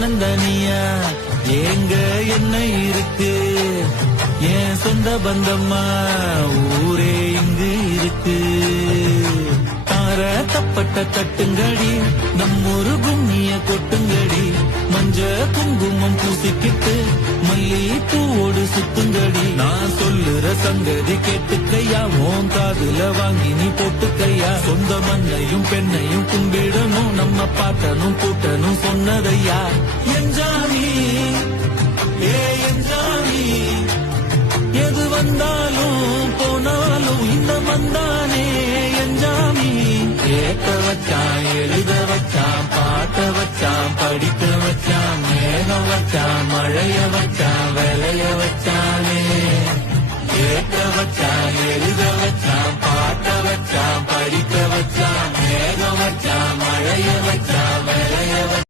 தன்னந்தனியா ஏங்க என்ன இருக்கு என் சொந்த பந்தம்மா ஊரே இங்கு இருக்கு. தார தப்பட்ட தட்டுங்கடி நம்மொரு கும்மிய கொட்டுங்கடி மஞ்ச குங்குமம் பூசிக்கிட்டு மல்லி பூவோடு சுத்துங்கடி. நான் சொல்லுற சங்கதி கேட்டுக்கையா உன் காதுல வாங்கி நீ போட்டுக்கையா. சொந்த மண்ணையும் பெண்ணையும் கும்பிடணும் நம்ம பாட்டனும் கூட்டனும் சொன்னதையா. எஞ்சாமி ஏ எஞ்சாமி எது வந்தாலும் போனாலும் இந்த மந்தானே எஞ்சாமி. கேட்க வச்சான் எழுத வச்சான் பாட்ட வச்சான் படிக்க வச்சான் மேகம் வச்சான் மழைய வச்சான் விளைய வச்சானே. கேட்க வச்சான் எழுத வச்சான் பாட்ட வச்சான் படிக்க வச்சான் மேகம் வச்சான் மழைய வச்சான் விளைய வச்சான்.